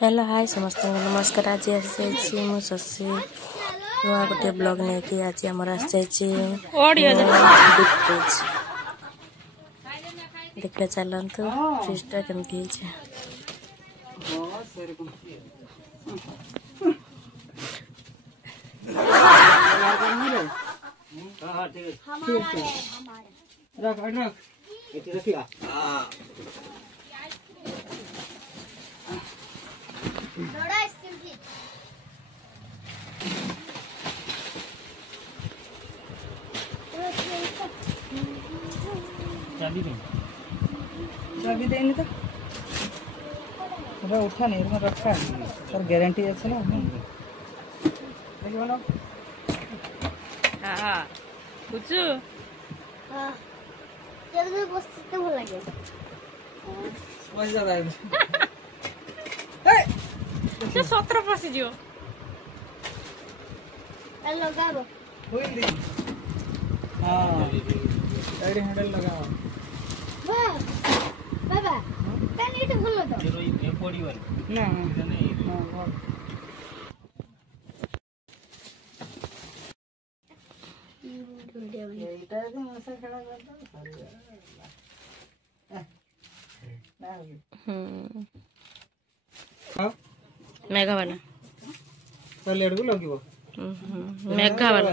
Hello hi समस्त नमस्कार। आज आसी मो शशि नुआ गोटे ब्लॉग नहीं आज आमर आसी देखले चलतु फ्रिजटा केमती चाबी देनी तो उठा नहीं रखा सर गारंटी अच्छे ना बुझु जल्दी बसते ଭଲ ଲାଗେ मजा आए से 17 पसी जियो ए लगाबो हुई दी हां गाड़ी हैंडल लगाओ वाह बाबा कानी तो ଭଲ ତ ये पड़ी वाली ना नहीं हां এইটা যে মশা খেলা করতে সরি না हां मेघा वाला चल एडगु लगिवो मेघा वाला